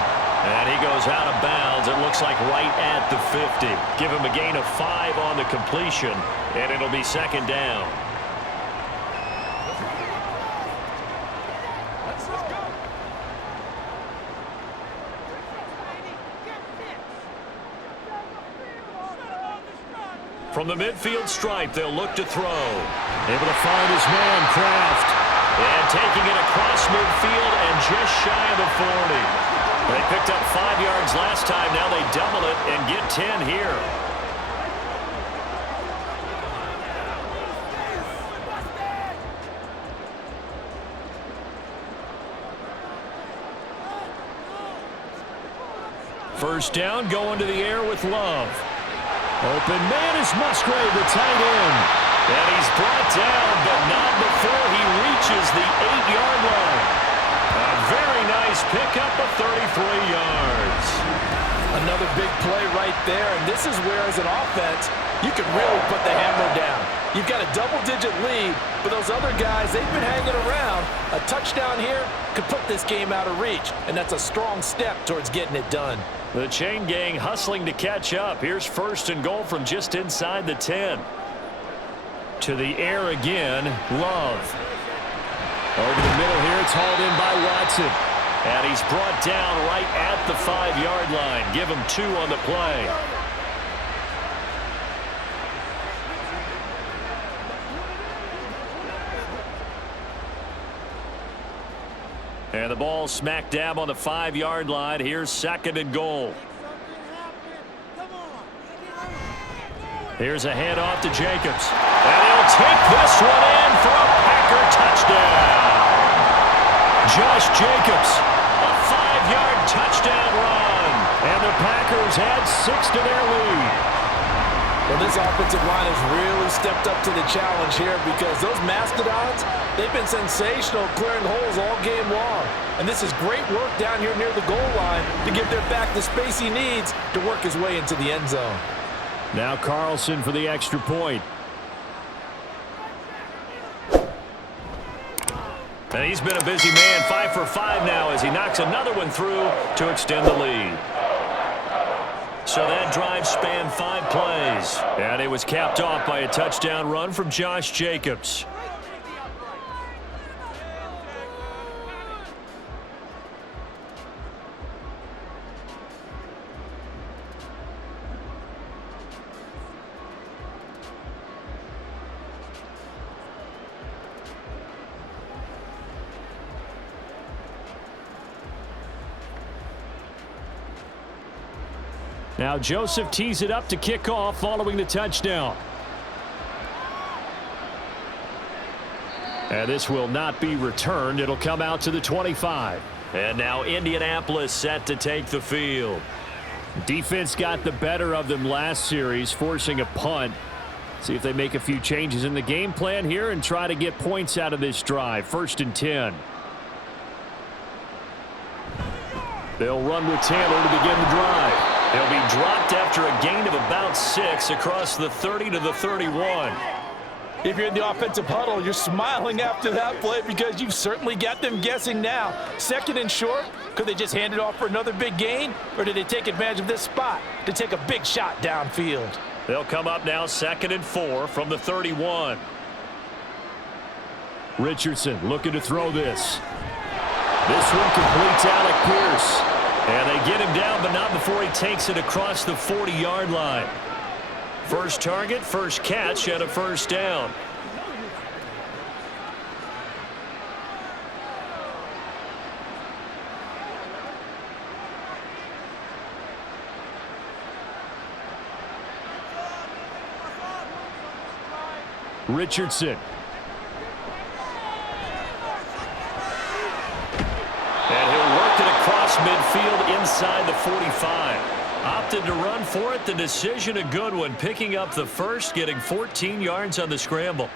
And he goes out of bounds. It looks like right at the 50. Give him a gain of 5 on the completion, and it'll be second down. From the midfield stripe, they'll look to throw. Able to find his man, Kraft. And taking it across midfield and just shy of the 40. They picked up 5 yards last time. Now they double it and get 10 here. First down, going to the air with Love. Open man is Musgrave, the tight end. And he's brought down, but not before he reaches the 8-yard line. A very nice pickup of 33 yards. Another big play right there, and this is where, as an offense, you can really put the hammer down. You've got a double-digit lead, but those other guys, they've been hanging around. A touchdown here could put this game out of reach, and that's a strong step towards getting it done. The chain gang hustling to catch up. Here's first and goal from just inside the 10. To the air again, Love. Over the middle here, it's hauled in by Watson. And he's brought down right at the 5-yard line. Give him 2 on the play. And the ball smack dab on the 5-yard line. Here's second and goal. Here's a handoff to Jacobs. And he'll take this one in for a Packer touchdown. Josh Jacobs, a 5-yard touchdown run. And the Packers add 6 to their lead. Well, this offensive line has really stepped up to the challenge here because those Mastodons, they've been sensational clearing holes all game long. And this is great work down here near the goal line to give their back the space he needs to work his way into the end zone. Now Carlson for the extra point. And he's been a busy man, 5 for 5 now as he knocks another one through to extend the lead. So that drive spanned 5 plays. And it was capped off by a touchdown run from Josh Jacobs. Now Joseph tees it up to kick off following the touchdown. And this will not be returned. It'll come out to the 25. And now Indianapolis set to take the field. Defense got the better of them last series, forcing a punt. See if they make a few changes in the game plan here and try to get points out of this drive. 1st and 10. They'll run with Taylor to begin the drive. He'll be dropped after a gain of about 6 across the 30 to the 31. If you're in the offensive huddle, you're smiling after that play because you've certainly got them guessing now. 2nd and short, could they just hand it off for another big gain? Or did they take advantage of this spot to take a big shot downfield? They'll come up now 2nd and 4 from the 31. Richardson looking to throw this. This one completes Alec Pierce. And they get him down, but not before he takes it across the 40-yard line. First target, first catch, and a 1st down. Richardson. And he'll work it across midfield inside the 45. Opted to run for it. The decision a good one. Picking up the first, getting 14 yards on the scramble.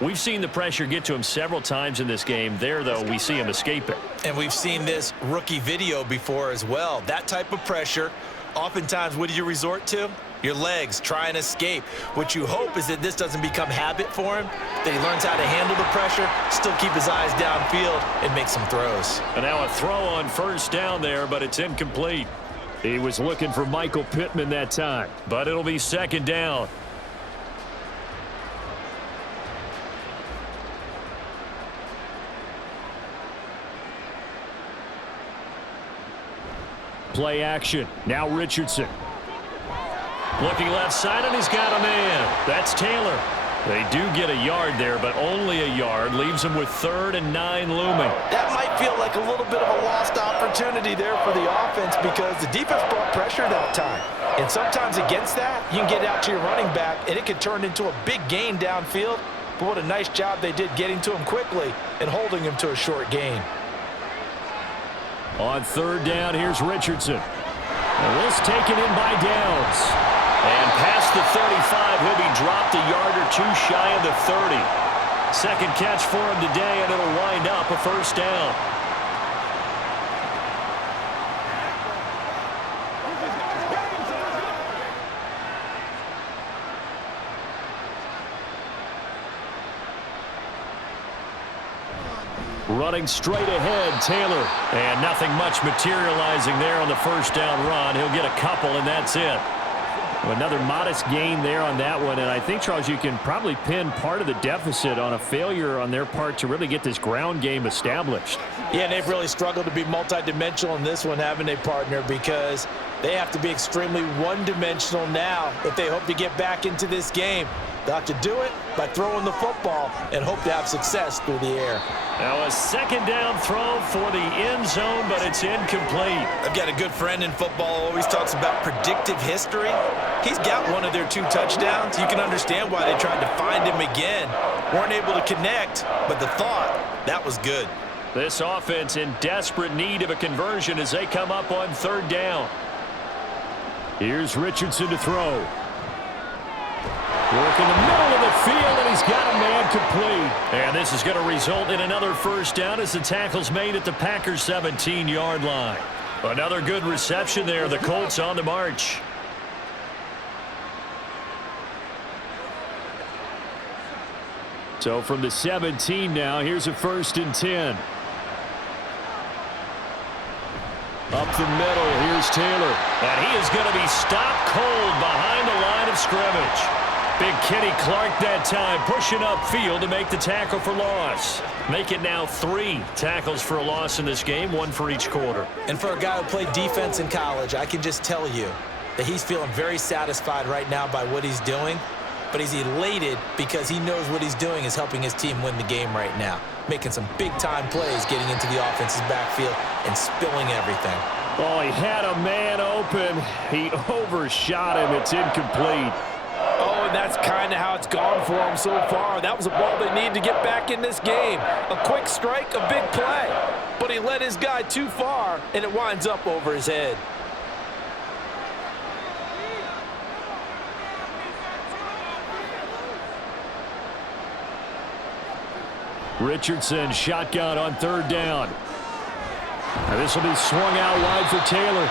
We've seen the pressure get to him several times in this game. There, though, we see him escape it. And we've seen this rookie video before as well. That type of pressure, oftentimes, what do you resort to? Your legs, try and escape. What you hope is that this doesn't become habit for him, that he learns how to handle the pressure, still keep his eyes downfield, and make some throws. And now a throw on 1st down there, but it's incomplete. He was looking for Michael Pittman that time, but it'll be 2nd down. Play action. Now Richardson. Looking left side, and he's got a man. That's Taylor. They do get a yard there, but only a yard. Leaves them with 3rd and 9 looming. That might feel like a little bit of a lost opportunity there for the offense because the defense brought pressure that time. And sometimes against that, you can get out to your running back, and it can turn into a big gain downfield. But what a nice job they did getting to him quickly and holding him to a short gain. On 3rd down, here's Richardson. And this taken in by Downs. And past the 35, he'll be dropped a yard or 2 shy of the 30. 2nd catch for him today, and it'll wind up a 1st down. Running straight ahead, Taylor. And nothing much materializing there on the 1st down run. He'll get a couple, and that's it. Another modest gain there on that one, and I think, Charles, you can probably pin part of the deficit on a failure on their part to really get this ground game established. Yeah, they've really struggled to be multidimensional in this one, haven't they, partner, because they have to be extremely one-dimensional now if they hope to get back into this game. They'll have to do it by throwing the football and hope to have success through the air. Now a 2nd down throw for the end zone, but it's incomplete. I've got a good friend in football, always talks about predictive history. He's got one of their 2 touchdowns. You can understand why they tried to find him again. Weren't able to connect, but the thought, that was good. This offense in desperate need of a conversion as they come up on 3rd down. Here's Richardson to throw. Work in the middle of the field, and he's got a man complete. And this is going to result in another 1st down as the tackle's made at the Packers' 17-yard line. Another good reception there. The Colts on the march. So from the 17 now, here's a 1st and 10. Up the middle, here's Taylor. And he is going to be stopped cold behind the line of scrimmage. Big Kenny Clark that time, pushing upfield to make the tackle for loss. Make it now 3 tackles for a loss in this game, 1 for each quarter. And for a guy who played defense in college, I can just tell you that he's feeling very satisfied right now by what he's doing. But he's elated because he knows what he's doing is helping his team win the game right now. Making some big-time plays, getting into the offense's backfield and spilling everything. Oh, he had a man open. He overshot him. It's incomplete. Oh, and that's kind of how it's gone for him so far. That was a ball they need to get back in this game. A quick strike, a big play. But he led his guy too far, and it winds up over his head. Richardson shotgun on third down. And this will be swung out wide for Taylor.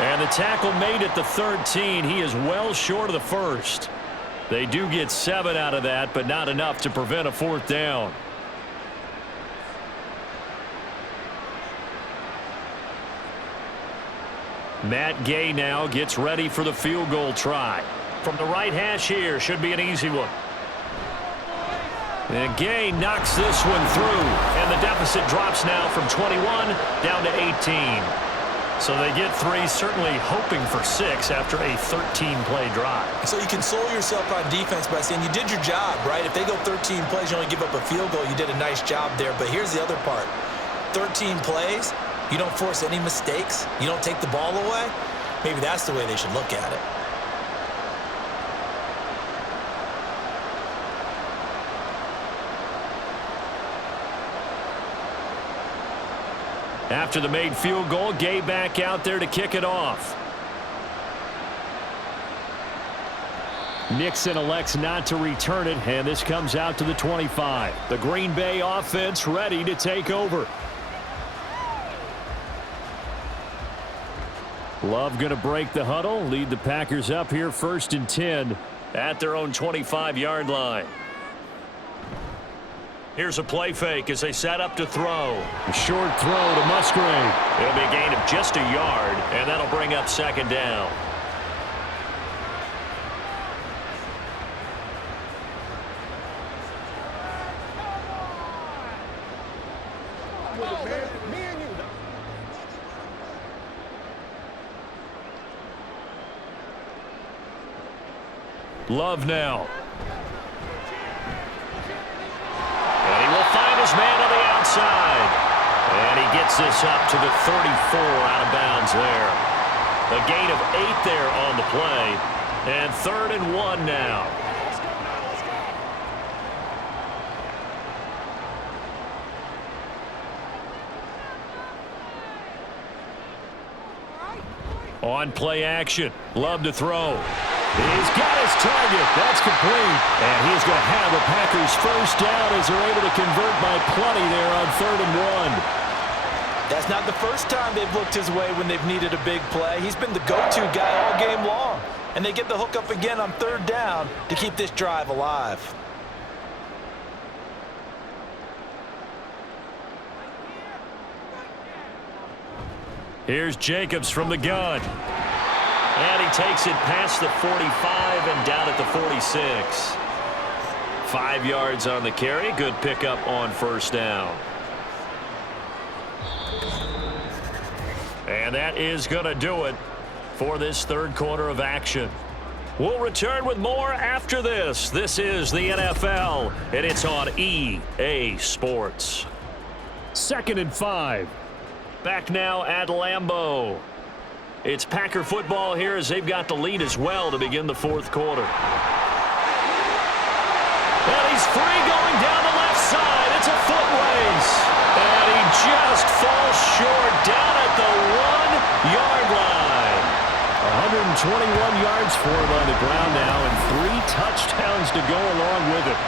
And the tackle made at the 13. He is well short of the first. They do get 7 out of that, but not enough to prevent a fourth down. Matt Gay now gets ready for the field goal try. From the right hash here, should be an easy one. And Gay knocks this one through, and the deficit drops now from 21 down to 18. So they get 3, certainly hoping for 6 after a 13-play drive. So you console yourself on defense by saying you did your job, right? If they go 13 plays, you only give up a field goal, you did a nice job there. But here's the other part. 13 plays, you don't force any mistakes, you don't take the ball away. Maybe that's the way they should look at it. After the made field goal, Gay back out there to kick it off. Nixon elects not to return it, and this comes out to the 25. The Green Bay offense ready to take over. Love going to break the huddle, lead the Packers up here 1st and 10 at their own 25-yard line. Here's a play fake as they set up to throw. A short throw to Musgrave. It'll be a gain of just a yard, and that'll bring up 2nd down. Love now. And he will find his man on the outside. And he gets this up to the 34 out of bounds there. A gain of 8 there on the play. And 3rd and 1 now. On play action. Love to throw. He's got his target. That's complete. And he's going to have the Packers first down as they're able to convert by plenty there on 3rd and 1. That's not the first time they've looked his way when they've needed a big play. He's been the go-to guy all game long. And they get the hook up again on 3rd down to keep this drive alive. Here's Jacobs from the gun. And he takes it past the 45 and down at the 46. 5 yards on the carry. Good pickup on 1st down. And that is going to do it for this 3rd quarter of action. We'll return with more after this. This is the NFL, and it's on EA Sports. 2nd and 5. Back now at Lambeau. It's Packer football here as they've got the lead as well to begin the 4th quarter. And he's free going down the left side. It's a foot race. And he just falls short down at the 1-yard line. 121 yards for him on the ground now and 3 touchdowns to go along with it.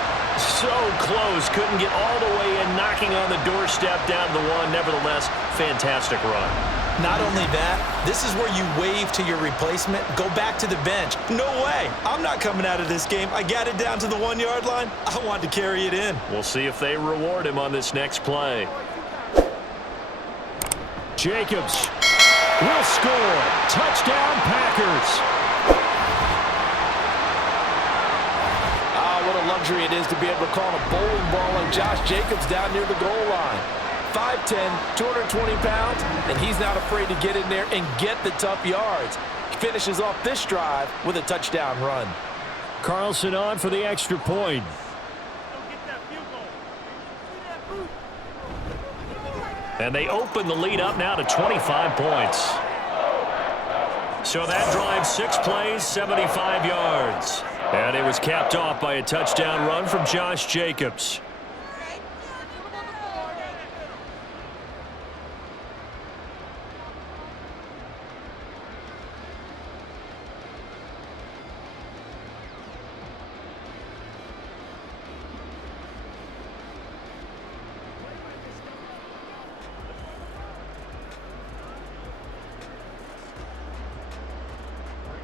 So close. Couldn't get all the way in, knocking on the doorstep down to the 1. Nevertheless, fantastic run. Not only that, this is where you wave to your replacement, go back to the bench. No way. I'm not coming out of this game. I got it down to the 1-yard line. I want to carry it in. We'll see if they reward him on this next play. Jacobs will score. Touchdown, Packers. What a luxury it is to be able to call a bowling ball like Josh Jacobs down near the goal line. 5'10", 220 pounds, and he's not afraid to get in there and get the tough yards. He finishes off this drive with a touchdown run. Carlson on for the extra point. And they open the lead up now to 25 points. So that drive, 6 plays, 75 yards. And it was capped off by a touchdown run from Josh Jacobs.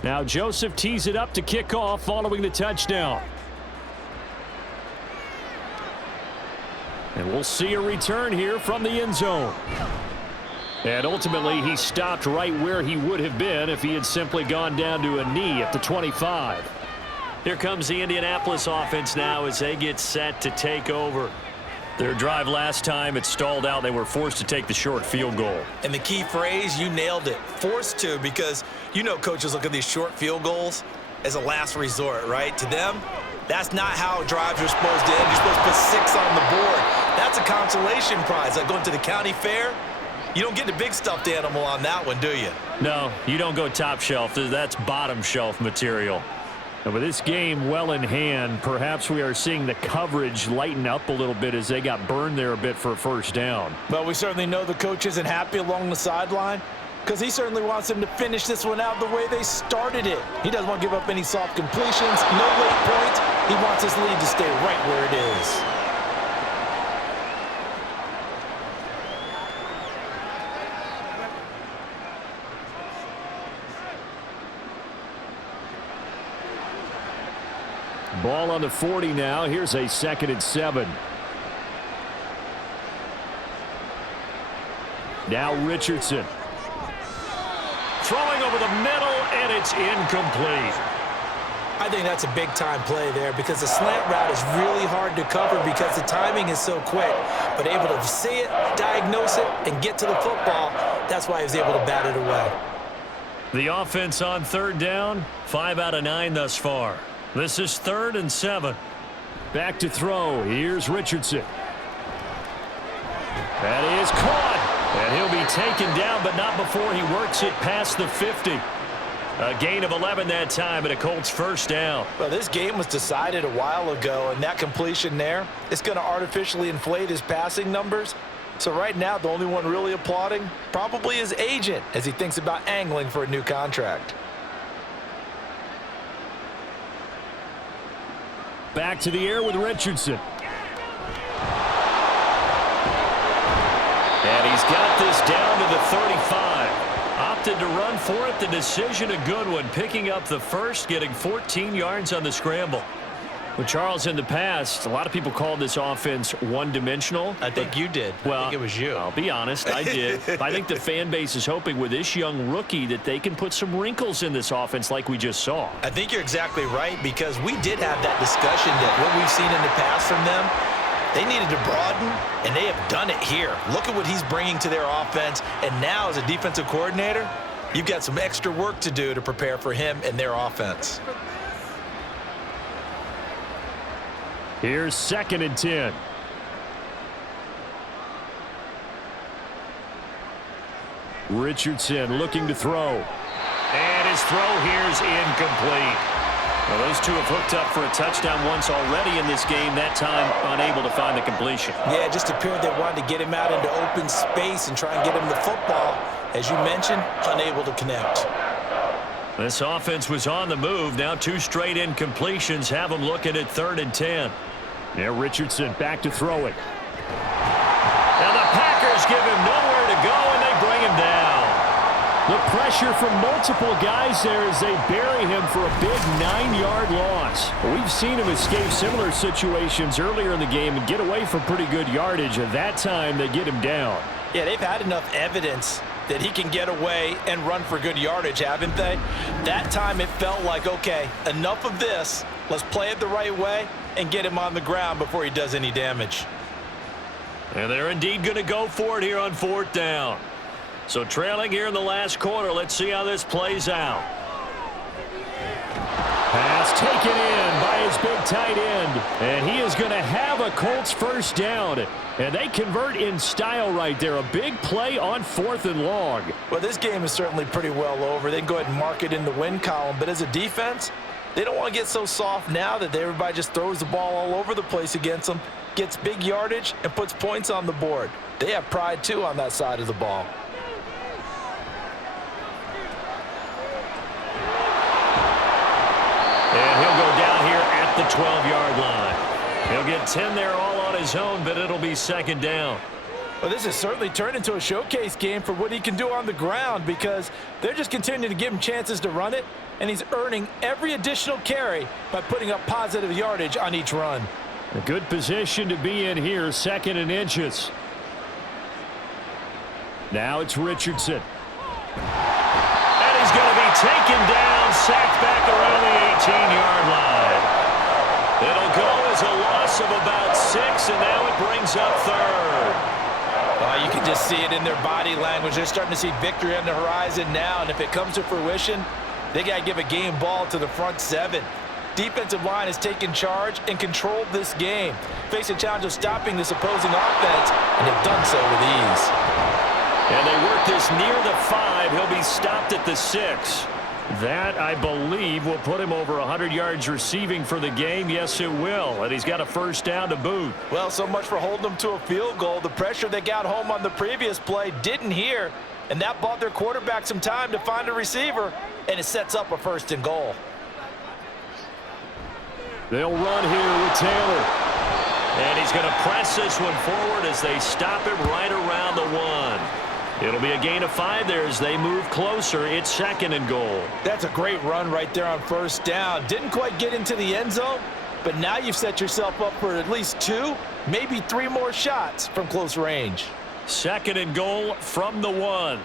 Now Joseph tees it up to kick off following the touchdown. And we'll see a return here from the end zone. And ultimately, he stopped right where he would have been if he had simply gone down to a knee at the 25. Here comes the Indianapolis offense now as they get set to take over. Their drive last time, it stalled out. They were forced to take the short field goal. And the key phrase, you nailed it, forced to, because you know coaches look at these short field goals as a last resort, right? To them, that's not how drives are supposed to end. You're supposed to put 6 on the board. That's a consolation prize. Like going to the county fair, you don't get the big stuffed animal on that one, do you? No, you don't go top shelf. That's bottom shelf material. And with this game well in hand, perhaps we are seeing the coverage lighten up a little bit as they got burned there a bit for a first down. But we certainly know the coach isn't happy along the sideline because he certainly wants them to finish this one out the way they started it. He doesn't want to give up any soft completions, no late points. He wants his lead to stay right where it is. Ball on the 40 now. Here's a 2nd and 7. Now Richardson. Throwing over the middle, and it's incomplete. I think that's a big-time play there because the slant route is really hard to cover because the timing is so quick. But able to see it, diagnose it, and get to the football, that's why he was able to bat it away. The offense on 3rd down, 5 out of 9 thus far. This is 3rd and 7. Back to throw. Here's Richardson. That is caught. And he'll be taken down, but not before he works it past the 50. A gain of 11 that time, and a Colts first down. Well, this game was decided a while ago, and that completion there is going to artificially inflate his passing numbers. So right now, the only one really applauding probably his agent as he thinks about angling for a new contract. Back to the air with Richardson. And he's got this down to the 35. Opted to run for it. The decision a good one. Picking up the first, getting 14 yards on the scramble. Well, Charles, in the past, a lot of people called this offense one-dimensional. I think you did. Well, I think it was you. I'll be honest, I did. I think the fan base is hoping with this young rookie that they can put some wrinkles in this offense like we just saw. I think you're exactly right because we did have that discussion that what we've seen in the past from them, they needed to broaden, and they have done it here. Look at what he's bringing to their offense, and now as a defensive coordinator, you've got some extra work to do to prepare for him and their offense. Here's 2nd and 10. Richardson looking to throw. And his throw here's incomplete. Well, those two have hooked up for a touchdown once already in this game, that time unable to find the completion. Yeah, it just appeared they wanted to get him out into open space and try and get him the football. As you mentioned, unable to connect. This offense was on the move. Now 2 straight incompletions have them looking at 3rd and 10. Now Richardson back to throw it. Now the Packers give him nowhere to go, and they bring him down. The pressure from multiple guys there as they bury him for a big 9-yard loss. We've seen him escape similar situations earlier in the game and get away from pretty good yardage, and that time they get him down. Yeah, they've had enough evidence that he can get away and run for good yardage, haven't they? That time it felt like, okay, enough of this. Let's play it the right way and get him on the ground before he does any damage. And they're indeed going to go for it here on 4th down. So trailing here in the last quarter, let's see how this plays out. Pass taken in by his Colts' big tight end, and he is going to have a Colts first down. And they convert in style right there. A big play on 4th and long. Well, this game is certainly pretty well over. They can go ahead and mark it in the win column. But as a defense, they don't want to get so soft now that everybody just throws the ball all over the place against them, gets big yardage, and puts points on the board. They have pride, too, on that side of the ball. And he'll go down here at the 12-yard line. He'll get 10 there all on his own, but it'll be second down. Well, this has certainly turned into a showcase game for what he can do on the ground because they're just continuing to give him chances to run it, and he's earning every additional carry by putting up positive yardage on each run. A good position to be in here, 2nd and inches. Now it's Richardson. And he's going to be taken down, sacked back around the 18-yard line. It'll go as a loss of about 6, and now it brings up 3rd. You can just see it in their body language. They're starting to see victory on the horizon now, and if it comes to fruition, they got to give a game ball to the front 7. Defensive line has taken charge and controlled this game. Face a challenge of stopping this opposing offense, and they've done so with ease. And they work this near the 5. He'll be stopped at the 6. That, I believe, will put him over 100 yards receiving for the game. Yes, it will. And he's got a first down to boot. Well, so much for holding them to a field goal. The pressure they got home on the previous play didn't hear, and that bought their quarterback some time to find a receiver, and it sets up a 1st and goal. They'll run here with Taylor. And he's going to press this one forward as they stop him right around the 1. It'll be a gain of 5 there as they move closer. It's 2nd and goal. That's a great run right there on first down. Didn't quite get into the end zone, but now you've set yourself up for at least 2, maybe 3 more shots from close range. 2nd and goal from the 1.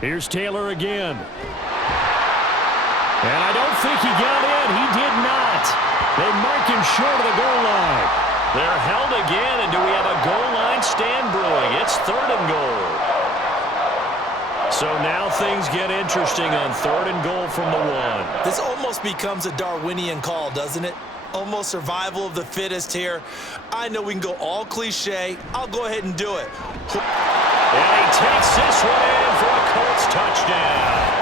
Here's Taylor again. And I don't think he got in. He did not. They mark him short of the goal line. They're held again, and do we have a goal line stand brewing? It's 3rd and goal. So now things get interesting on 3rd and goal from the 1. This almost becomes a Darwinian call, doesn't it? Almost survival of the fittest here. I know we can go all cliche. I'll go ahead and do it. And he takes this one in for a Colts touchdown.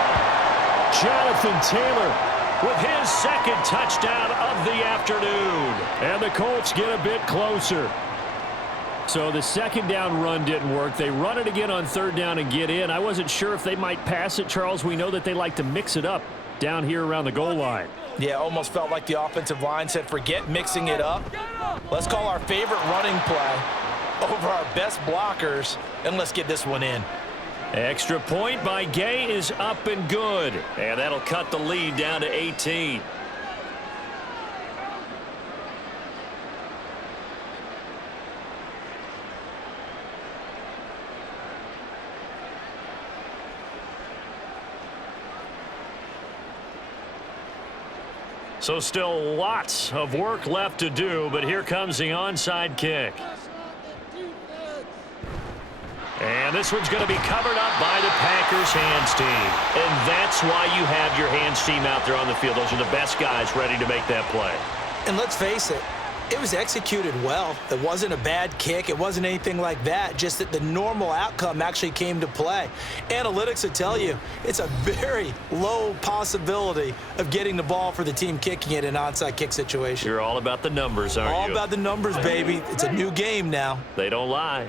Jonathan Taylor with his 2nd touchdown of the afternoon. And the Colts get a bit closer. So the 2nd down run didn't work. They run it again on 3rd down and get in. I wasn't sure if they might pass it, Charles. We know that they like to mix it up down here around the goal line. Yeah, almost felt like the offensive line said, forget mixing it up. Let's call our favorite running play over our best blockers, and let's get this one in. Extra point by Gay is up and good. And that'll cut the lead down to 18. So still lots of work left to do, but here comes the onside kick. And this one's going to be covered up by the Packers hands team. And that's why you have your hands team out there on the field. Those are the best guys ready to make that play. And let's face it, it was executed well. It wasn't a bad kick. It wasn't anything like that. Just that the normal outcome actually came to play. Analytics will tell you it's a very low possibility of getting the ball for the team kicking it in an onside kick situation. You're all about the numbers, aren't you? All about the numbers, baby. It's a new game now. They don't lie.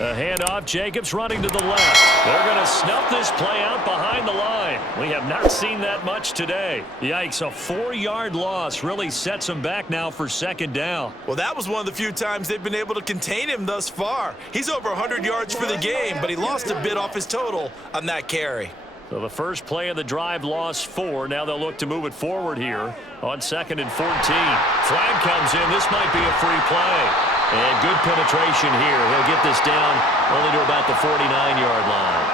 A handoff, Jacobs running to the left. They're going to snuff this play out behind the line. We have not seen that much today. Yikes, a 4-yard loss really sets them back now for 2nd down. Well, that was one of the few times they've been able to contain him thus far. He's over 100 yards for the game, but he lost a bit off his total on that carry. So the first play of the drive lost 4. Now they'll look to move it forward here on 2nd and 14. Flag comes in. This might be a free play. And good penetration here. He'll get this down only to about the 49-yard line.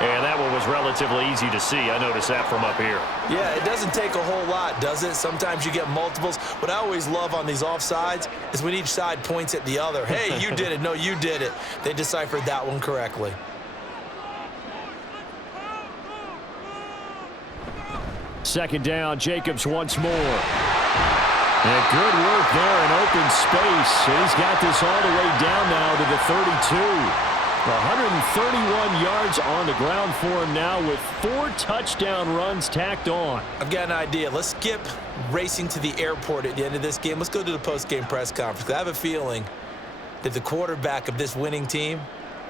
And that one was was relatively easy to see. I noticed that from up here. Yeah, it doesn't take a whole lot, does it? Sometimes you get multiples. What I always love on these offsides is when each side points at the other. Hey, you did it. No, you did it. They deciphered that one correctly. Second down, Jacobs once more. And good work there in open space. He's got this all the way down now to the 32. 131 yards on the ground for him now with 4 touchdown runs tacked on. I've got an idea. Let's skip racing to the airport at the end of this game. Let's go to the post-game press conference. I have a feeling that the quarterback of this winning team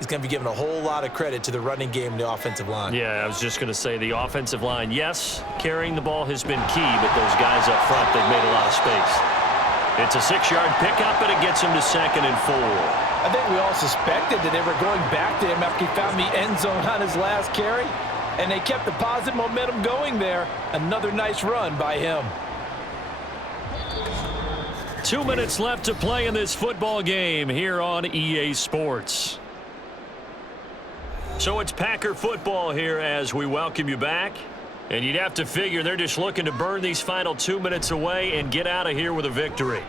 is going to be given a whole lot of credit to the running game and the offensive line. Yeah, I was just going to say the offensive line, yes, carrying the ball has been key, but those guys up front, they've made a lot of space. It's a 6-yard pickup, and it gets him to 2nd and 4. I think we all suspected that they were going back to him after he found the end zone on his last carry, and they kept the positive momentum going there. Another nice run by him. 2 minutes left to play in this football game here on EA Sports. So it's Packer football here as we welcome you back. And you'd have to figure they're just looking to burn these final 2 minutes away and get out of here with a victory.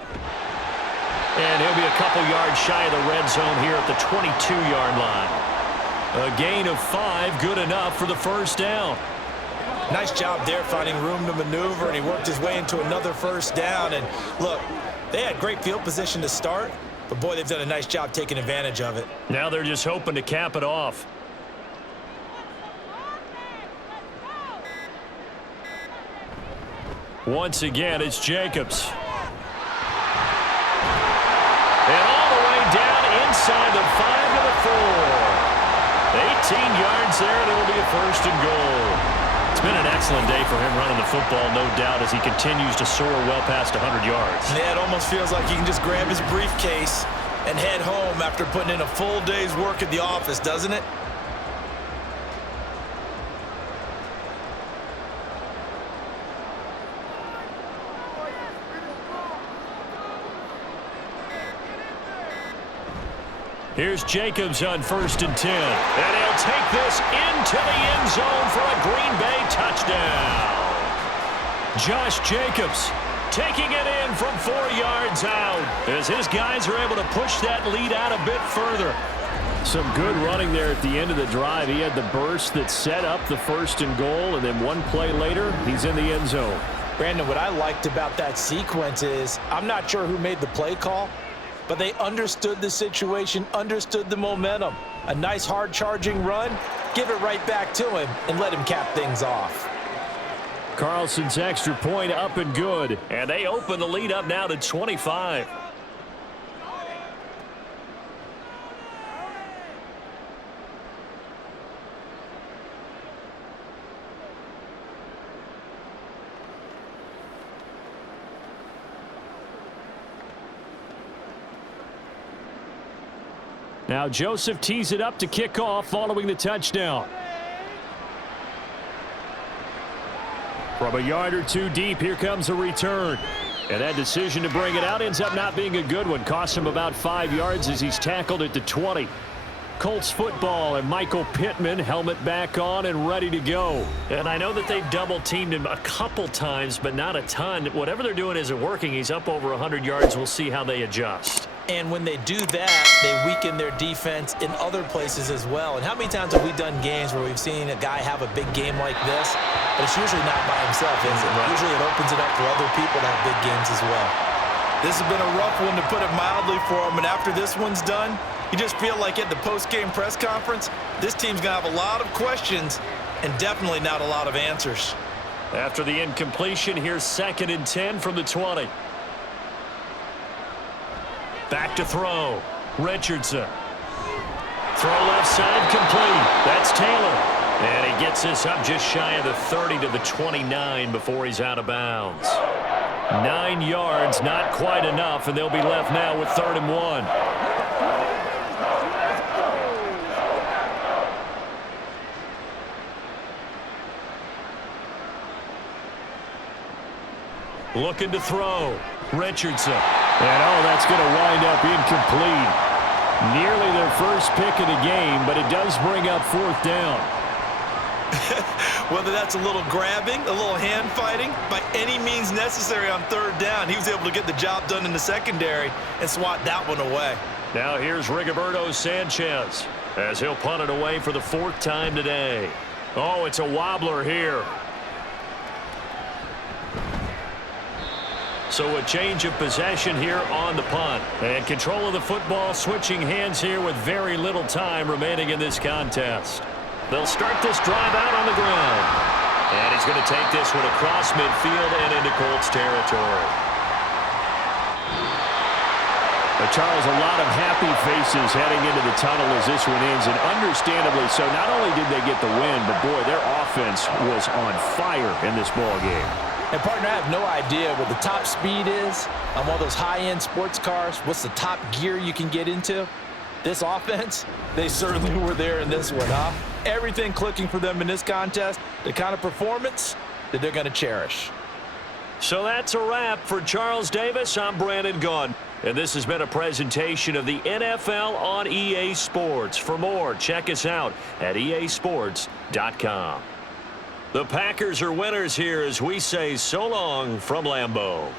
And he'll be a couple yards shy of the red zone here at the 22-yard line. A gain of 5, good enough for the first down. Nice job there finding room to maneuver, and he worked his way into another first down. And look, they had great field position to start, but boy, they've done a nice job taking advantage of it. Now they're just hoping to cap it off. Once again, it's Jacobs. And all the way down inside the 5 to the 4. 18 yards there, and it'll be a 1st and goal. It's been an excellent day for him running the football, no doubt, as he continues to soar well past 100 yards. Yeah, it almost feels like he can just grab his briefcase and head home after putting in a full day's work at the office, doesn't it? Here's Jacobs on 1st and 10. And he'll take this into the end zone for a Green Bay touchdown. Josh Jacobs taking it in from 4 yards out as his guys are able to push that lead out a bit further. Some good running there at the end of the drive. He had the burst that set up the 1st and goal, and then one play later, he's in the end zone. Brandon, what I liked about that sequence is I'm not sure who made the play call, but they understood the situation, understood the momentum. A nice hard-charging run, give it right back to him, and let him cap things off. Carlson's extra point up and good. And they open the lead up now to 25. Now Joseph tees it up to kick off following the touchdown. From a yard or two deep, here comes a return. And that decision to bring it out ends up not being a good one. Costs him about 5 yards as he's tackled at the 20. Colts football and Michael Pittman, helmet back on and ready to go. And I know that they've double-teamed him a couple times, but not a ton. Whatever they're doing isn't working. He's up over 100 yards. We'll see how they adjust. And when they do that, they weaken their defense in other places as well. And how many times have we done games where we've seen a guy have a big game like this, but it's usually not by himself, is it? Right. Usually it opens it up for other people to have big games as well. This has been a rough one, to put it mildly, for him. And after this one's done, you just feel like at the post-game press conference, this team's going to have a lot of questions and definitely not a lot of answers. After the incompletion, here's 2nd and 10 from the 20. Back to throw. Richardson. Throw left side complete. That's Taylor. And he gets this up just shy of the 30 to the 29 before he's out of bounds. 9 yards, not quite enough, and they'll be left now with 3rd and 1. Looking to throw. Richardson. And, that's going to wind up incomplete. Nearly their first pick of the game, but it does bring up 4th down. Whether that's a little grabbing, a little hand fighting, by any means necessary on third down, he was able to get the job done in the secondary and swat that one away. Now here's Rigoberto Sanchez as he'll punt it away for the 4th time today. Oh, it's a wobbler here. So a change of possession here on the punt. And control of the football switching hands here with very little time remaining in this contest. They'll start this drive out on the ground. And he's going to take this one across midfield and into Colts territory. Charles, a lot of happy faces heading into the tunnel as this one ends, and understandably so. Not only did they get the win, but boy, their offense was on fire in this ball game. And, partner, I have no idea what the top speed is on one of those high-end sports cars. What's the top gear you can get into? This offense, they certainly were there in this one, huh? Everything clicking for them in this contest, the kind of performance that they're going to cherish. So that's a wrap for Charles Davis. I'm Brandon Gaudin. And this has been a presentation of the NFL on EA Sports. For more, check us out at easports.com. The Packers are winners here as we say so long from Lambeau.